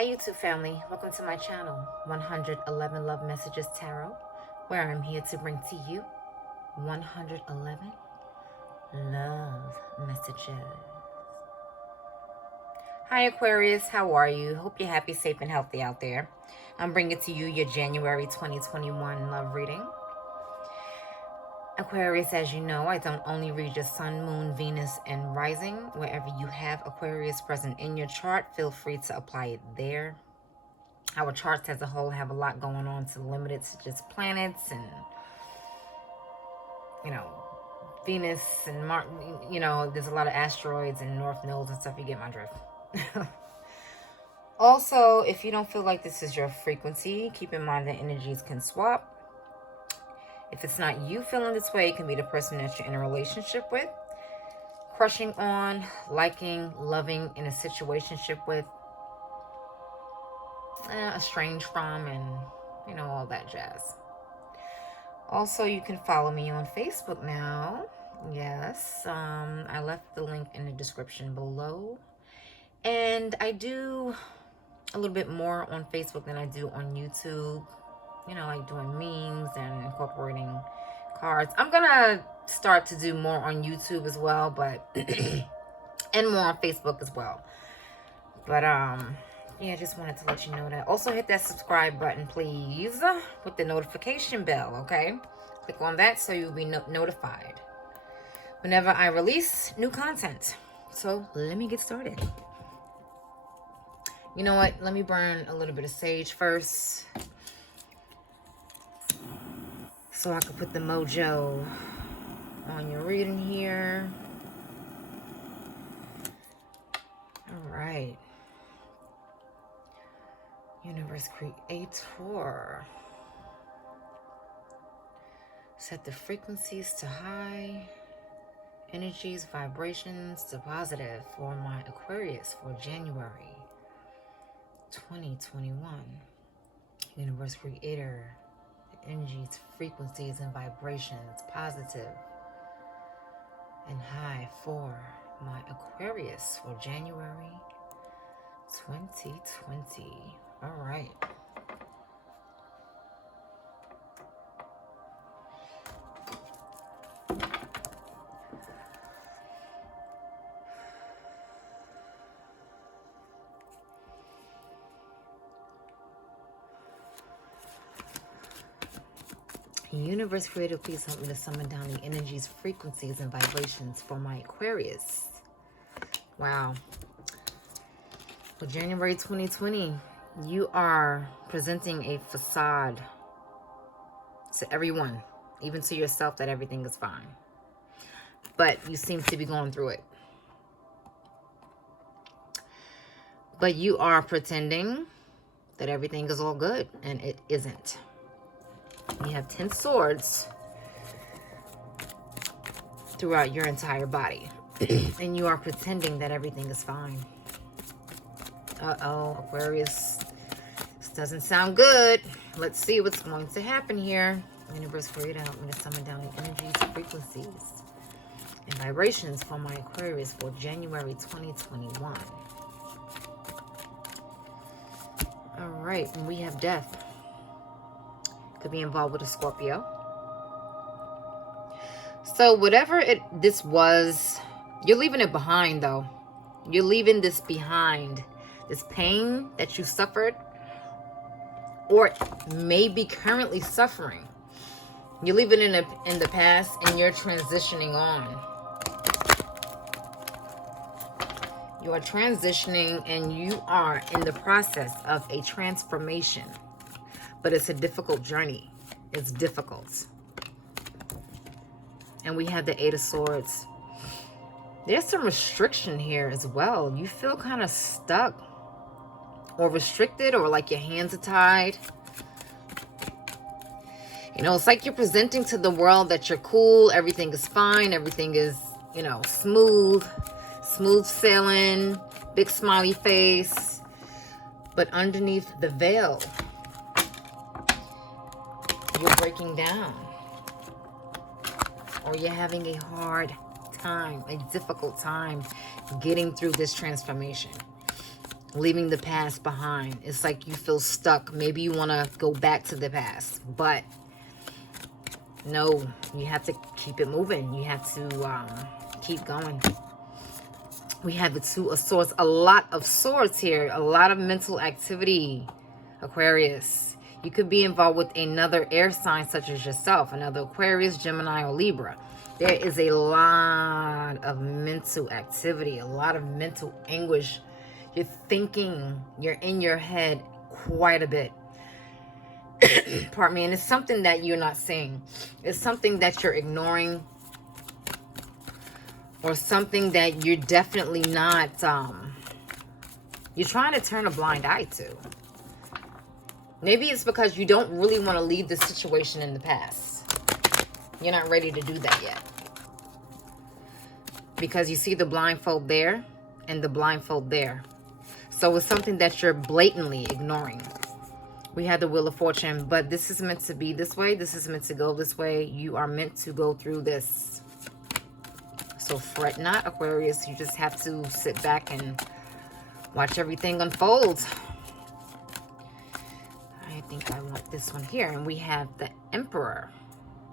Hi YouTube family, welcome to my channel 111 Love Messages Tarot, where I'm here to bring to you 111 love messages. Hi Aquarius, how are you? Hope you're happy, safe, and healthy out there. I'm bringing to you your January 2021 love reading. Aquarius, as you know, I don't only read your sun, moon, Venus, and rising. Wherever you have Aquarius present in your chart, feel free to apply it there. Our charts as a whole have a lot going on to limit it to just planets and, Venus and Mars. There's a lot of asteroids and north nodes and stuff. You get my drift. Also, if you don't feel like this is your frequency, keep in mind that energies can swap. If it's not you feeling this way, it can be the person that you're in a relationship with, crushing on, liking, loving, in a situationship with, estranged from, and all that jazz. Also, you can follow me on Facebook now. Yes, I left the link in the description below. And I do a little bit more on Facebook than I do on YouTube. Like doing memes and incorporating cards. I'm gonna start to do more on YouTube as well, but and more on Facebook as well. But yeah, just wanted to let you know that. Also hit that subscribe button, please, with the notification bell, okay? Click on that so you'll be notified whenever I release new content. So let me get started. You know what? Let me burn a little bit of sage first, so I can put the mojo on your reading here. All right. Universe Creator. Set the frequencies to high, energies, vibrations to positive for my Aquarius for January 2021. Universe Creator. Energies, frequencies, and vibrations positive and high for my Aquarius for January 2020. All right. Universe Creator, please help me to summon down the energies, frequencies, and vibrations for my Aquarius. Wow. For January 2020, you are presenting a facade to everyone, even to yourself, that everything is fine. But you seem to be going through it. But you are pretending that everything is all good, and it isn't. You have 10 swords throughout your entire body. And you are pretending that everything is fine. Uh-oh, Aquarius. This doesn't sound good. Let's see what's going to happen here. Universe Creator, help me to summon down the energies, frequencies, and vibrations for my Aquarius for January 2021. All right, and we have death. Could be involved with a Scorpio. So whatever this was, you're leaving it behind, though. You're leaving this behind. This pain that you suffered, or maybe currently suffering. You're leaving it in the past, and you're transitioning on. You are transitioning, and you are in the process of a transformation. But it's a difficult journey. It's difficult. And we have the Eight of Swords. There's some restriction here as well. You feel kind of stuck or restricted, or like your hands are tied. It's like you're presenting to the world that you're cool. Everything is fine. Everything is, smooth sailing, big smiley face. But underneath the veil, you're breaking down, or you're having a hard time, a difficult time getting through this transformation. leaving the past behind. It's like you feel stuck. Maybe you want to go back to the past, but no, you have to keep it moving. You have to keep going. We have the Two of Swords. A lot of swords here. A lot of mental activity, Aquarius. You could be involved with another air sign such as yourself, another Aquarius, Gemini, or Libra. There is a lot of mental activity, a lot of mental anguish. You're thinking, you're in your head quite a bit. Pardon me. And it's something that you're not seeing. It's something that you're ignoring, or something that you're definitely not, you're trying to turn a blind eye to. Maybe it's because you don't really want to leave the situation in the past. You're not ready to do that yet. Because you see the blindfold there and the blindfold there. So it's something that you're blatantly ignoring. We had the Wheel of Fortune, but this is meant to be this way. This is meant to go this way. You are meant to go through this. So fret not, Aquarius. You just have to sit back and watch everything unfold. I think I want this one here. And we have the Emperor.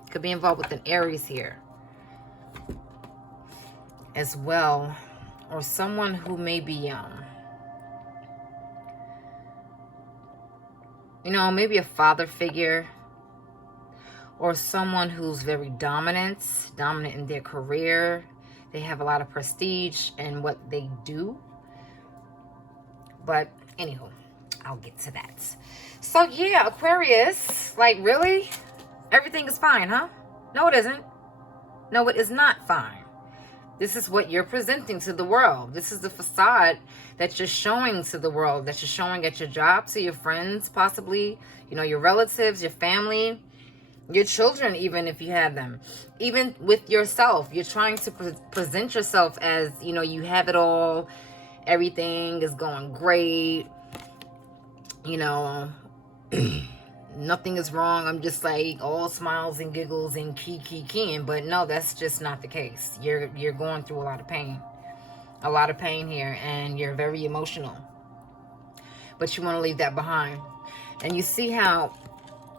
Could be involved with an Aries here as well. Or someone who may be, you know, maybe a father figure. Or someone who's very dominant in their career. They have a lot of prestige in what they do. But anywho, I'll get to that. So yeah, Aquarius, like really? Everything is fine, huh? No, it isn't. No, it is not fine. This is what you're presenting to the world. This is the facade that you're showing to the world, that you're showing at your job, to your friends, possibly, you know, your relatives, your family, your children, even if you have them. Even with yourself, you're trying to present yourself as, you know, you have it all. Everything is going great. You know, nothing is wrong. I'm just like all smiles and giggles and keying. But no, that's just not the case. You're going through a lot of pain. A lot of pain here. And you're very emotional. But you want to leave that behind. And you see how,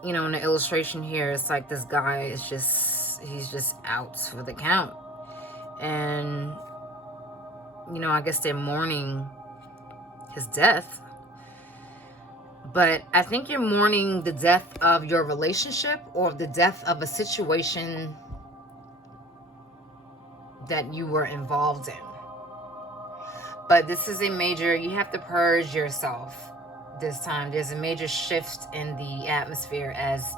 you know, in the illustration here, it's like this guy is just, he's just out for the count. And, you know, I guess they're mourning his death. But I think you're mourning the death of your relationship or the death of a situation that you were involved in. But this is a major, you have to purge yourself this time. There's a major shift in the atmosphere, as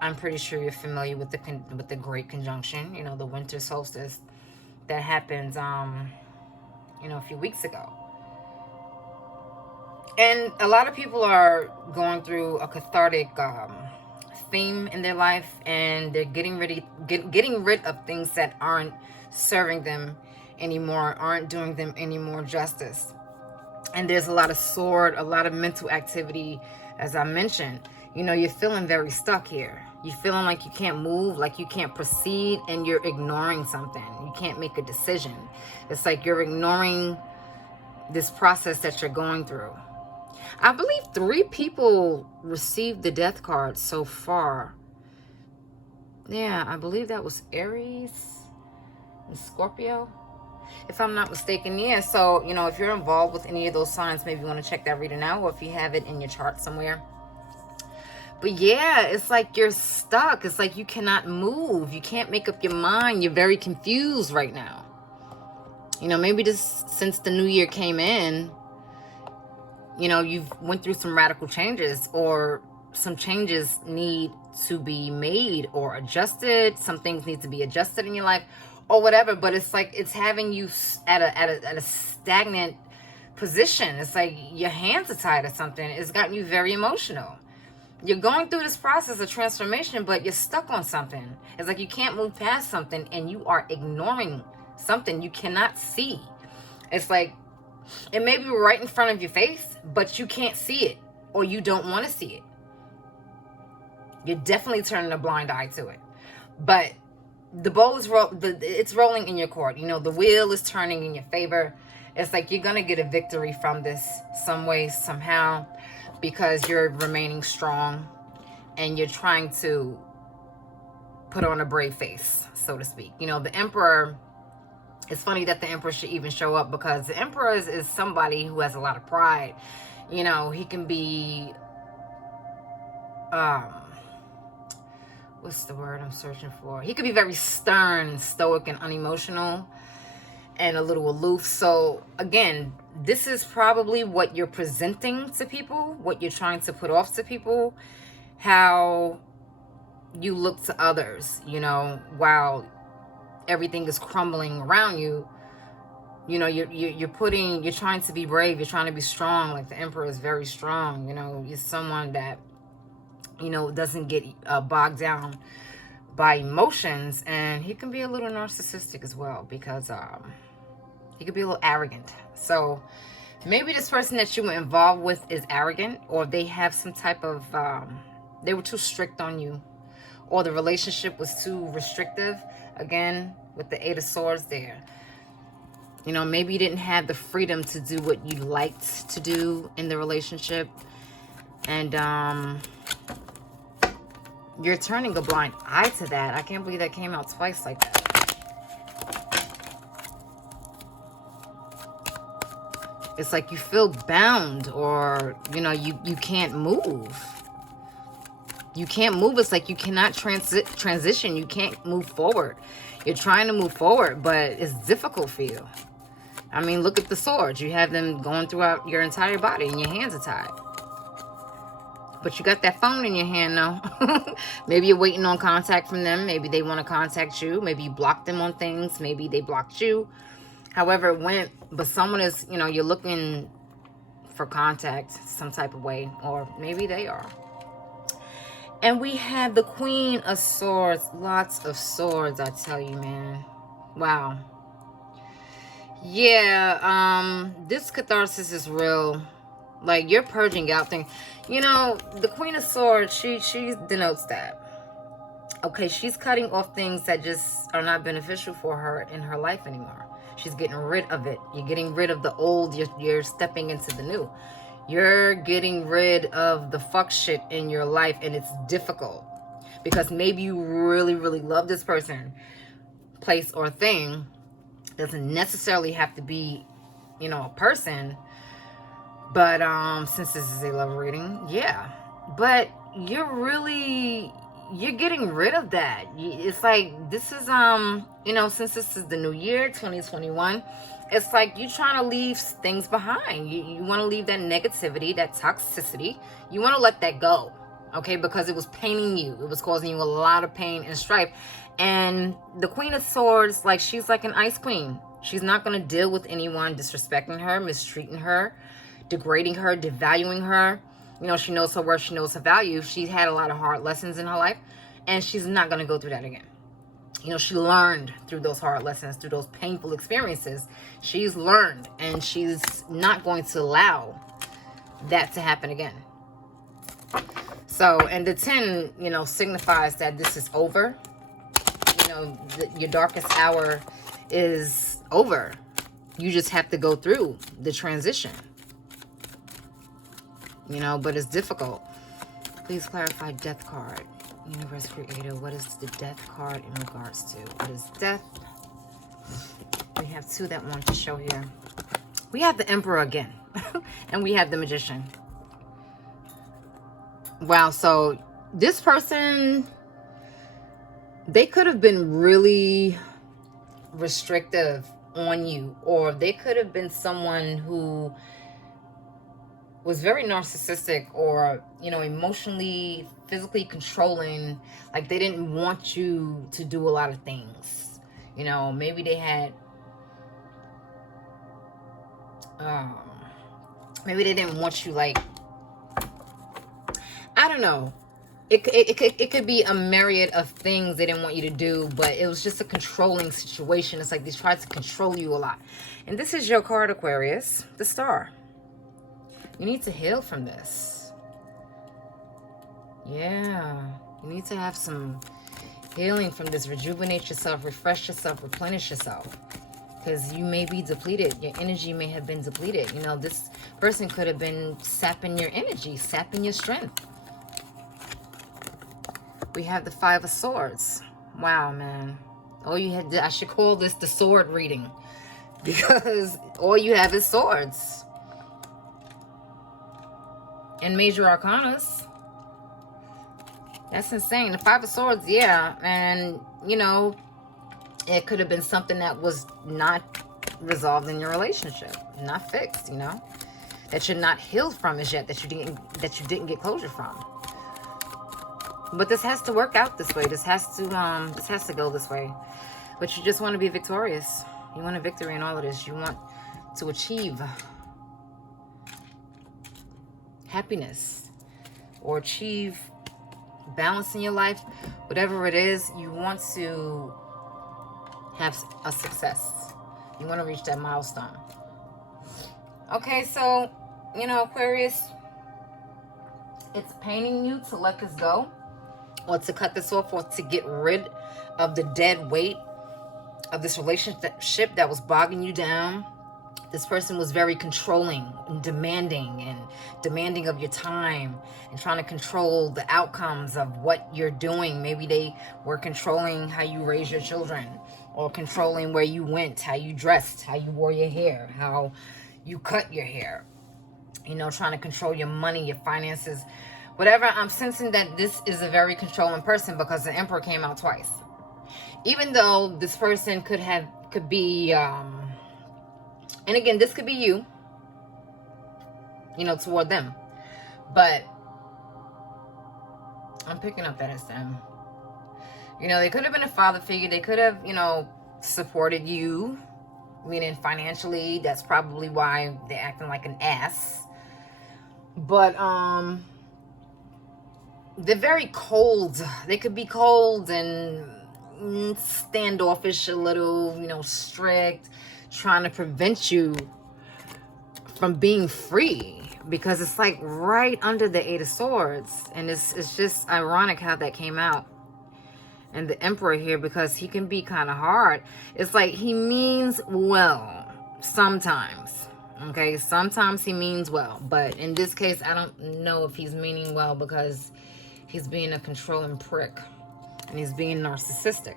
I'm pretty sure you're familiar with the Great Conjunction, you know, the winter solstice that happened, you know, a few weeks ago. And a lot of people are going through a cathartic theme in their life, and they're getting rid of things that aren't serving them anymore, aren't doing them any more justice. And there's a lot of a lot of mental activity, as I mentioned. You know, you're feeling very stuck here. You're feeling like you can't move, like you can't proceed, and you're ignoring something. You can't make a decision. It's like you're ignoring this process that you're going through. I believe 3 people received the death card so far. Yeah, I believe that was Aries and Scorpio, if I'm not mistaken. Yeah, so, you know, if you're involved with any of those signs, maybe you want to check that reading out, or if you have it in your chart somewhere. But yeah, it's like you're stuck. It's like you cannot move. You can't make up your mind. You're very confused right now. You know, maybe just since the new year came in, you know, you've went through some radical changes, or some changes need to be made or adjusted. Some things need to be adjusted in your life or whatever. But it's like it's having you at a stagnant position. It's like your hands are tied or something. It's gotten you very emotional. You're going through this process of transformation, but you're stuck on something. It's like you can't move past something, and you are ignoring something you cannot see. It's like it may be right in front of your face, but you can't see it, or you don't want to see it. You're definitely turning a blind eye to it. But the ball is it's rolling in your court. You know, the wheel is turning in your favor. It's like you're going to get a victory from this some way, somehow, because you're remaining strong and you're trying to put on a brave face, so to speak. You know, the Emperor, it's funny that the Emperor should even show up, because the Emperor is somebody who has a lot of pride. You know, he can be, what's the word I'm searching for? He could be very stern, stoic, and unemotional, and a little aloof. So again, this is probably what you're presenting to people, what you're trying to put off to people, how you look to others, you know, while everything is crumbling around you. You know, you're trying to be brave, you're trying to be strong. Like the Emperor is very strong. You know, you're someone that, you know, doesn't get bogged down by emotions. And he can be a little narcissistic as well, because he could be a little arrogant. So maybe this person that you were involved with is arrogant, or they have some type of they were too strict on you, or the relationship was too restrictive. Again, with the 8 of Swords there, you know, maybe you didn't have the freedom to do what you liked to do in the relationship, and you're turning a blind eye to that. I can't believe that came out twice like that. It's like you feel bound, or, you know, you can't move. You can't move. It's like you cannot transition. You can't move forward. You're trying to move forward, but it's difficult for you. I mean, look at the swords. You have them going throughout your entire body, and your hands are tied. But you got that phone in your hand now. Maybe you're waiting on contact from them. Maybe they want to contact you. Maybe you blocked them on things. Maybe they blocked you. However it went, but someone is, you know, you're looking for contact some type of way, or maybe they are. And we have the Queen of Swords. Lots of swords, I tell you, man. Wow. Yeah, this catharsis is real. Like, you're purging out things. You know, the Queen of Swords, she denotes that. Okay, she's cutting off things that just are not beneficial for her in her life anymore. She's getting rid of it. You're getting rid of the old. You're stepping into the new. You're getting rid of the fuck shit in your life, and it's difficult because maybe you really, really love this person, place, or thing. Doesn't necessarily have to be, you know, a person, but since this is a love reading, yeah. But you're getting rid of that. It's like, this is you know, since this is the new year, 2021, it's like you trying to leave things behind. You want to leave that negativity, that toxicity. You want to let that go, okay? Because it was paining you. It was causing you a lot of pain and strife. And the Queen of Swords, like, she's like an ice queen. She's not going to deal with anyone disrespecting her, mistreating her, degrading her, devaluing her. You know, she knows her worth. She knows her value. She's had a lot of hard lessons in her life, and she's not going to go through that again. You know, she learned through those hard lessons, through those painful experiences. She's learned, and she's not going to allow that to happen again. So, and the 10, you know, signifies that this is over. You know, your darkest hour is over. You just have to go through the transition. You know, but it's difficult. Please clarify death card. Universe Creator, what is the death card in regards to? What is death? We have two that want to show here. We have the Emperor again. And we have the Magician. Wow, so this person, they could have been really restrictive on you, or they could have been someone who was very narcissistic, or, you know, emotionally, physically controlling. Like, they didn't want you to do a lot of things. You know, maybe they had maybe they didn't want you, like, I don't know. It could be a myriad of things they didn't want you to do, but it was just a controlling situation. It's like they tried to control you a lot. And this is your card, Aquarius, the Star. You need to heal from this. Yeah. You need to have some healing from this. Rejuvenate yourself, refresh yourself, replenish yourself. because you may be depleted. Your energy may have been depleted. You know, this person could have been sapping your energy, sapping your strength. We have the Five of Swords. Wow, man. All you had to, I should call this the sword reading, because all you have is swords and major arcanas. That's insane. The Five of Swords, yeah. And, you know, it could have been something that was not resolved in your relationship, not fixed, you know, that you're not healed from as yet, that you didn't get closure from. But this has to work out this way. This has to go this way. But you just want to be victorious. You want a victory in all of this. You want to achieve happiness or achieve balance in your life. Whatever it is, you want to have a success. You want to reach that milestone. Okay, so, you know, Aquarius, it's paining you to let this go, or to cut this off, or to get rid of the dead weight of this relationship that was bogging you down. This person was very controlling and demanding of your time, and trying to control the outcomes of what you're doing. Maybe they were controlling how you raise your children, or controlling where you went, how you dressed, how you wore your hair, how you cut your hair. You know, trying to control your money, your finances, whatever. I'm sensing that this is a very controlling person, because the Emperor came out twice. Even though this person could be, and again, this could be you, you know, toward them. But I'm picking up that it's them. You know, they could have been a father figure. They could have, you know, supported you, meaning financially. That's probably why they're acting like an ass. But they're very cold. They could be cold and standoffish a little, you know, strict, trying to prevent you from being free, because it's like right under the Eight of Swords. And it's just ironic how that came out. And the Emperor here, because he can be kind of hard. It's like he means well sometimes. Okay, sometimes he means well, but in this case, I don't know if he's meaning well, because he's being a controlling prick and he's being narcissistic.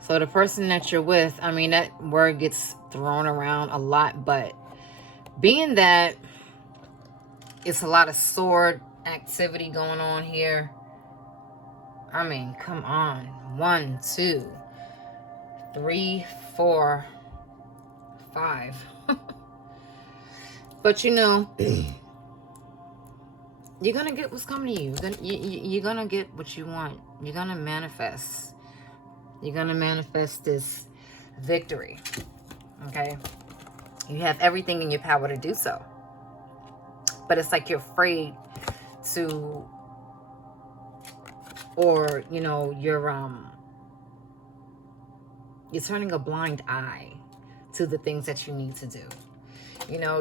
So the person that you're with, I mean, that word gets thrown around a lot, but being that it's a lot of sword activity going on here, I mean, come on. 1, 2, 3, 4, 5. But you know, you're gonna get what's coming to you. You're gonna get what you want. You're gonna manifest. You're gonna manifest this victory. Okay? You have everything in your power to do so. But it's like you're afraid to, or you know, you're turning a blind eye to the things that you need to do. You know,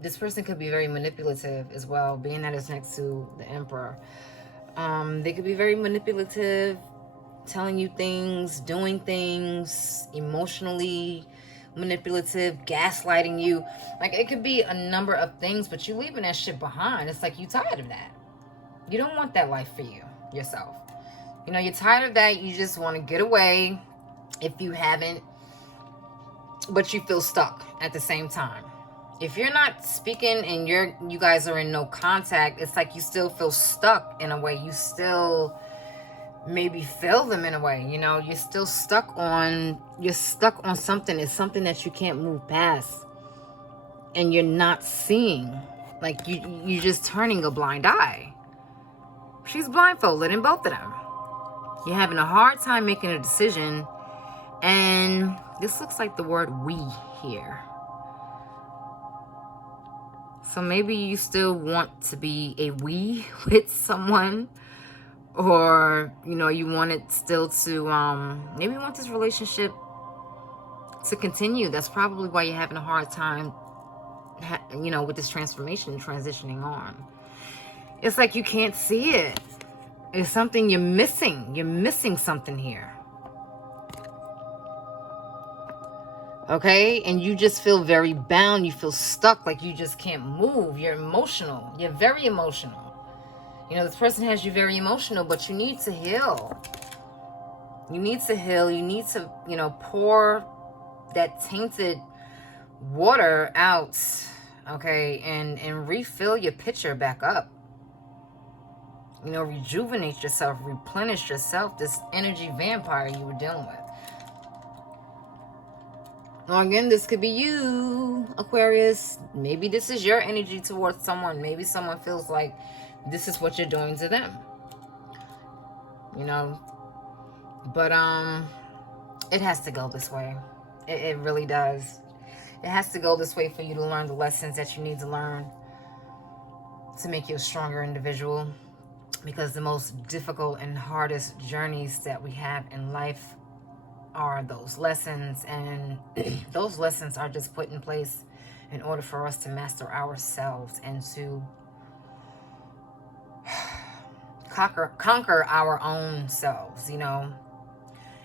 this person could be very manipulative as well, being that it's next to the Emperor. They could be very manipulative, telling you things, doing things, emotionally manipulative, gaslighting you. Like, it could be a number of things, but you leaving that shit behind. It's like you tired of that. You don't want that life for you, yourself. You know, you're tired of that. You just want to get away, if you haven't, but you feel stuck at the same time. If you're not speaking and you guys are in no contact, it's like you still feel stuck in a way. You still maybe feel them in a way, you know. You're still stuck on something. It's something that you can't move past, and you're not seeing. Like, you're just turning a blind eye. She's blindfolded in both of them. You're having a hard time making a decision, and this looks like the word we here. So maybe you still want to be a we with someone, or, you know, you want it still to, maybe you want this relationship to continue. That's probably why you're having a hard time, you know, with this transformation and transitioning on. It's like you can't see it. It's something you're missing. You're missing something here. Okay? And you just feel very bound. You feel stuck, like you just can't move. You're emotional. You're very emotional. You know, this person has you very emotional, but you need to heal. You need to heal. You need to, you know, pour that tainted water out, okay, and refill your pitcher back up. You know, rejuvenate yourself, replenish yourself, this energy vampire you were dealing with. Or again, this could be you, Aquarius. Maybe this is your energy towards someone. Maybe someone feels like this is what you're doing to them. You know, but it has to go this way. It really does. It has to go this way for you to learn the lessons that you need to learn to make you a stronger individual. Because the most difficult and hardest journeys that we have in life are those lessons, and those lessons are just put in place in order for us to master ourselves and to conquer our own selves, you know.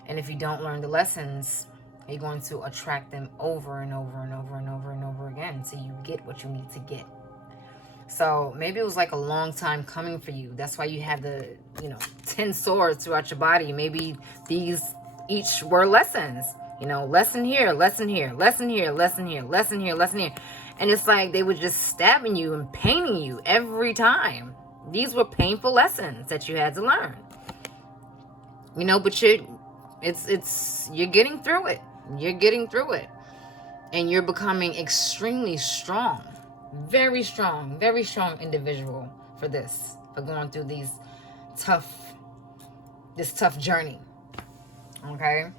And if you don't learn the lessons, you're going to attract them over and over and over and over and over again until you get what you need to get. So maybe it was like a long time coming for you. That's why you have the, you know, 10 swords throughout your body. Maybe these each were lessons, you know, lesson here, lesson here, lesson here, lesson here, lesson here, lesson here. And it's like they were just stabbing you and paining you every time. These were painful lessons that you had to learn. You know, but you're getting through it. You're getting through it. And you're becoming extremely strong. Very strong individual for this, for going through this tough journey. Okay,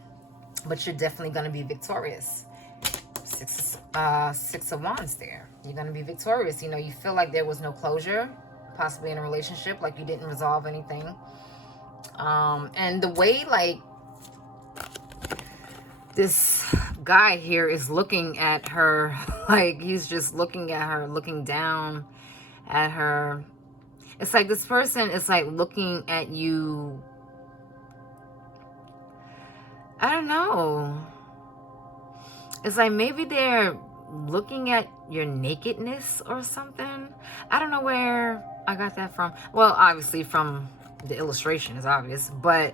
but you're definitely going to be victorious. Six of Wands there. You're going to be victorious. You know, you feel like there was no closure, possibly in a relationship, like you didn't resolve anything. And the way, like, this guy here is looking at her, like he's just looking at her, looking down at her. It's like this person is like looking at you. I don't know. It's like maybe they're looking at your nakedness or something. I don't know where I got that from. Well, obviously from the illustration is obvious, but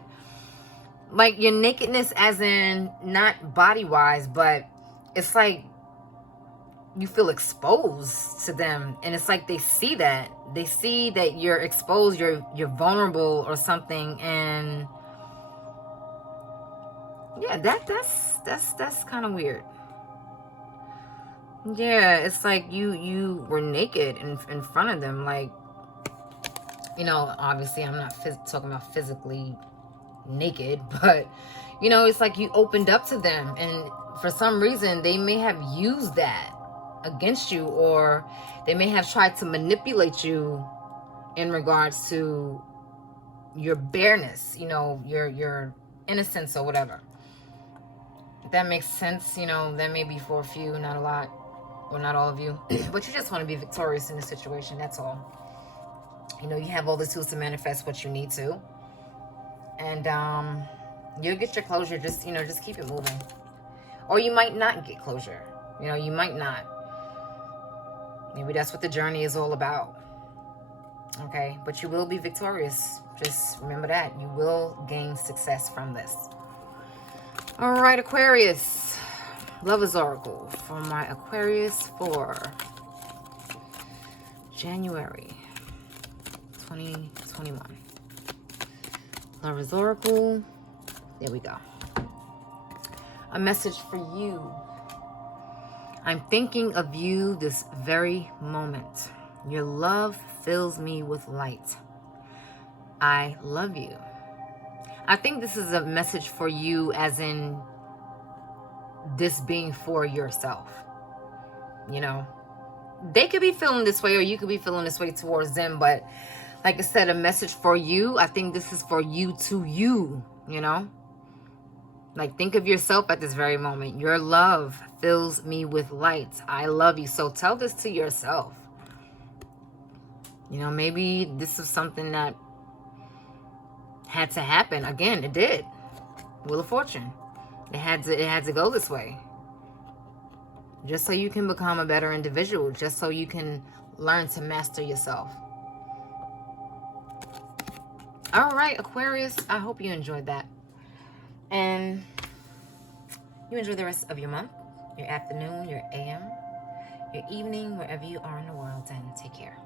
like your nakedness as in not body-wise, but it's like you feel exposed to them, and it's like they see that you're exposed, you're vulnerable or something. And yeah, that's kind of weird. Yeah, it's like you were naked in front of them, like, you know, obviously I'm not talking about physically naked, but you know, it's like you opened up to them, and for some reason they may have used that against you, or they may have tried to manipulate you in regards to your bareness, you know, your innocence or whatever. If that makes sense, you know, that may be for a few, not a lot, or not all of you. But you just want to be victorious in the situation, that's all. You know, you have all the tools to manifest what you need to. And you'll get your closure. Just, you know, just keep it moving. Or you might not get closure. You know, you might not. Maybe that's what the journey is all about. Okay, but you will be victorious. Just remember that. You will gain success from this. All right, Aquarius. Lover's Oracle for my Aquarius for January 2021. Lover's Oracle. There we go. A message for you. I'm thinking of you this very moment. Your love fills me with light. I love you. I think this is a message for you, as in this being for yourself. You know, they could be feeling this way, or you could be feeling this way towards them, but like I said, a message for you. I think this is for you to you, you know? Like, think of yourself at this very moment. Your love fills me with light. I love you. So tell this to yourself. You know, maybe this is something that had to happen. Again, it did. Wheel of Fortune. It had to go this way. just so you can become a better individual, just so you can learn to master yourself. All right, Aquarius, I hope you enjoyed that. And you enjoy the rest of your month, your afternoon, your AM, your evening, wherever you are in the world, and take care.